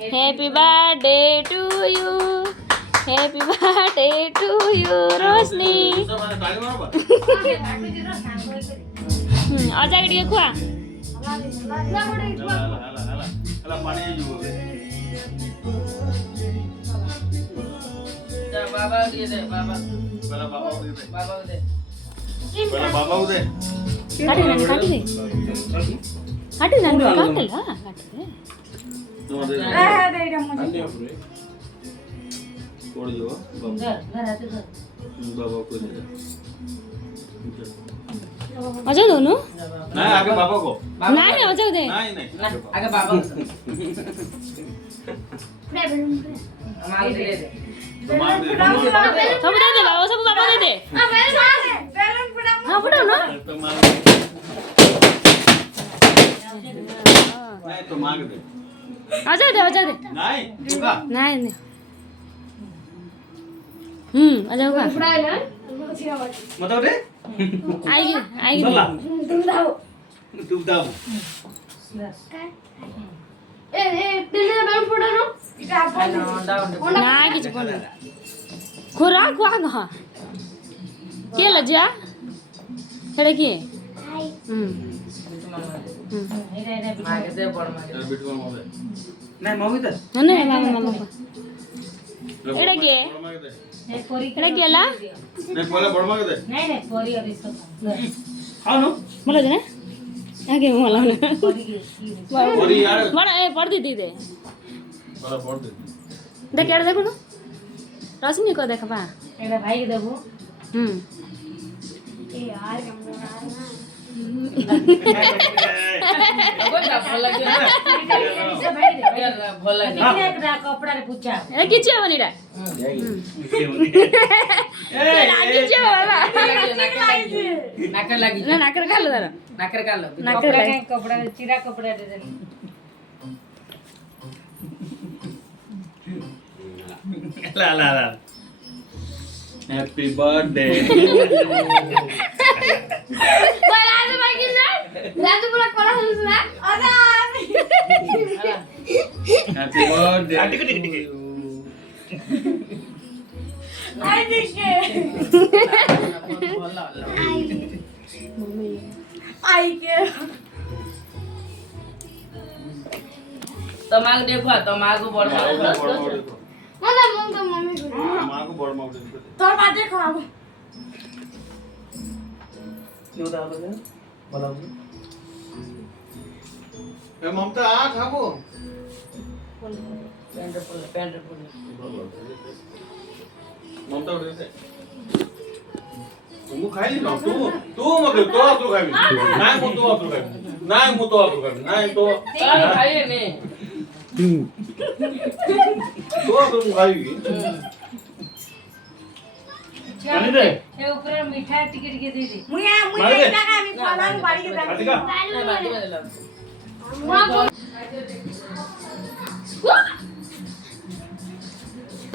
Happy birthday to you, happy birthday to you Roshni. अजा के टिके खुआ बाबा दिए दे बाबा बाबा दे बाबा दे काटे नानी काटे दे काटे नानी काटे ला काटे दे छोड़ दो बाबा को दे अजा दोनों नहीं आगे बाबा को नहीं अजा दे नहीं आगे बाबा माल दे दे तो मार दे सब दे दे बाबा सब बाबा दे दे हाँ पढ़ाओ ना तो मार नहीं तो मांग दे अजा दे नहीं चुका नहीं नहीं अजा होगा मतलब रे आएगी आएगी चला तुम दाओ ना किच बोल खुरा कुआ कहाँ के लज्जा खड़े किए मागे दे बड़ मागे बिटवा मावे नहीं मम्मी तो नहीं मामा मामा एड़ा के एड़ा के ला नहीं पहले बड़ मांग दे नहीं पोरी अभी सब खाओ नो बोलो जने आगे मोला बोरी यार बड़ा ए पड़ दी दे बड़ा बोल दे देख एड़ा देखो ना रश्मि को देखबा एड़ा भाई के देबो कपड़ा रे पूछा ए किचे बनीडा किचे वाला नाकर लगी ना नाकर खालो दारा नाकर का लो नाकर लगी कपड़ा चिरा कपड़ा दे दे ला ला ला हैप्पी बर्थडे राजू भाई की ना राजू पूरा कोला हलस ना अरे हैप्पी बर्थडे आई देखे आई के तमाग देखो तमाग बड़ मामा मम्मी को मां को बड़ मांग दे तोर बात देखो अब क्यों दाल दे बोलाओ ए ममता आ खाबो पेंट फुल ममता उठे से तुम खाई ना तू मत तो खाई नहीं मु तो खाई नहीं मु तो खाई नहीं तो खाइए ने तो तुम खाएगी पानी दे ए ऊपर मीठा टिकट के दे दे मुया मार दे। इतना का भी फलान बाड़ी के काटिका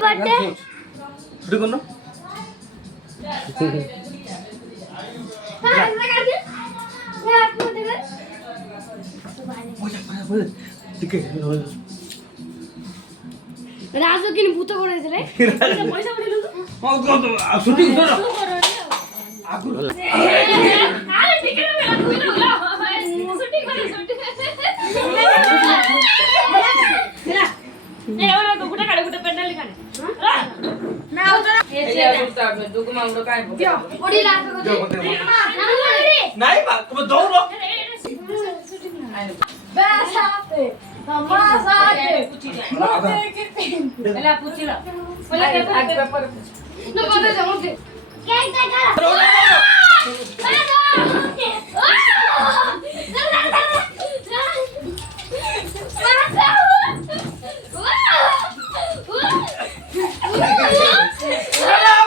बर्थडे छुट्टी करना राजू की भूत करायचं रे पैसा पडेल छुट्टी कर अरे तिकीट मला सुट्टी करे सुट्टी नाही एवढं कुठे काढे कुठे पेंडल काढे ना उतर हे जे उठता में दुख मांगडो काय ओडी लागतो नाही बा तुम्ही जाऊ ना बसाते नमाजाते एला पूछिला पहिला पेपर न पता जमते काय काय करा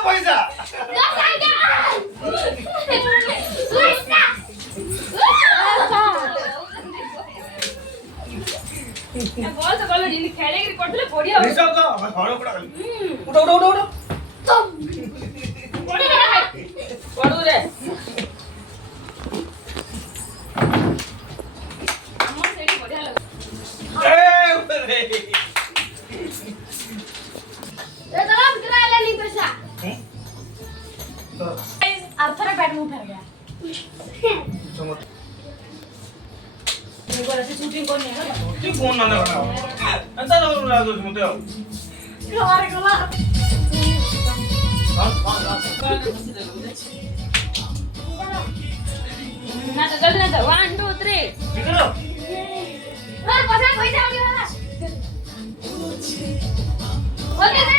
पैसा बॉल तो बॉल डी खेले के पड़ले पड़ी हो पैसा तो हम खाने पड़ा उठो पडू रे हम सेडी बढ़िया लग ए उठे अर्थर बैट में उठा गया मेरे को ऐसे शूटिंग करनी है ना तू फोन ना लगा अंता ना राजू मुते हो हमारे गला ना तो जल्दी ना 1 2 3 निकलो और पैसा आने वाला